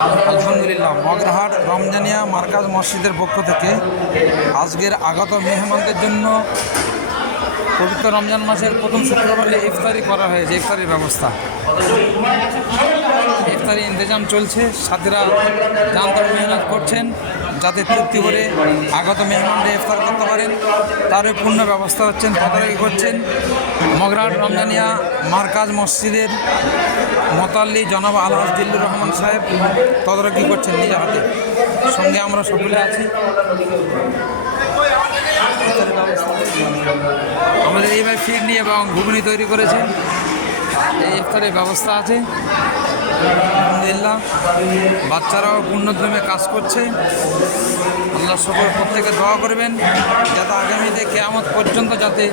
আলহামদুলিল্লাহ, মগরাহাট রমজানিয়া মার্কাজ মসজিদের পক্ষ থেকে আজকের আগত মেহমানদের জন্য পবিত্র রমজান মাসের প্রথম শুক্রবারে ইফতারি করা হয়েছে। ইফতারির ব্যবস্থা, ইফতারি ইন্তজাম চলছে। সাথীরা জানতার মেহনত করছেন যাতে তৃপ্তি করে আগত মেহমানরা ইফতার করতে পারেন, তারও পূর্ণ ব্যবস্থা হচ্ছেন, তদারকি করছেন মগরাহাট রমজানিয়া মার্কাজ মসজিদের মোতাল্লি জনাব আলহাজ দিল্লুর রহমান সাহেব তদারকি করছেন নিজ হাতে। সঙ্গে আমরা সকলে আছি। আমাদের এই ভাই ফিরনি এবং ঘুগনি তৈরি করেছেন। এই ইফতারের ব্যবস্থা আছে আলহামদুলিল্লাহ। বাচ্চারাও পূর্ণোদ্যমে কাজ করছে। আল্লাহ সকল প্রত্যেকে দোয়া করবেন যাতে আগামীতে কিয়ামত পর্যন্ত যাতে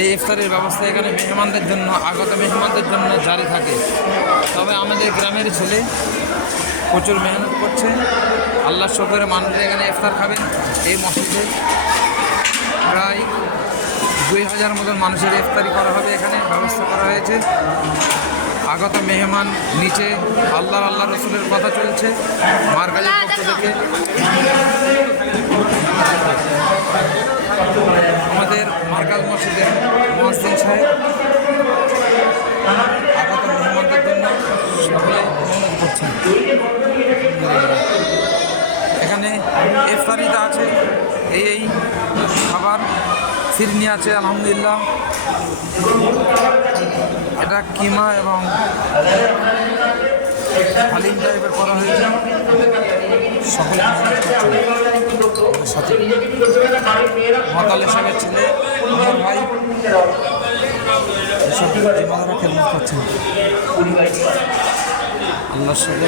এই ইফতারের ব্যবস্থা এখানে মেহমানদের জন্য, আগত মেহমানদের জন্য জারি থাকে। তবে আমাদের গ্রামের ছেলে প্রচুর মেহনত করছে। আল্লাহ সকলের মানুষরা এখানে ইফতার খাবেন। এই মসজিদে প্রায় 2000 মতন মানুষের ইফতারি করা হবে। এখানে ব্যবস্থা করা হয়েছে। আগত মেহমান নিচে আল্লাহ রসুলের কথা চলছে মার্কাজের পক্ষ থেকে। আমাদের মার্কাজ মসজিদের মুয়াজ্জিন সাহেব আগত মেহমানদের জন্য সকলে মেহনত করছেন। এখানে ইফতারিটা আছে, এই খাবার ফিরনি আছে আলহামদুলিল্লাহ। এটা কিমা এবং হালিম টাইপের করা হয়েছে। সকলে সাথে মতালে সাহেবের ছেলে আমার ভাই এসব জিম্মাদারা খেদমত করছেন আল্লাহর সাথে।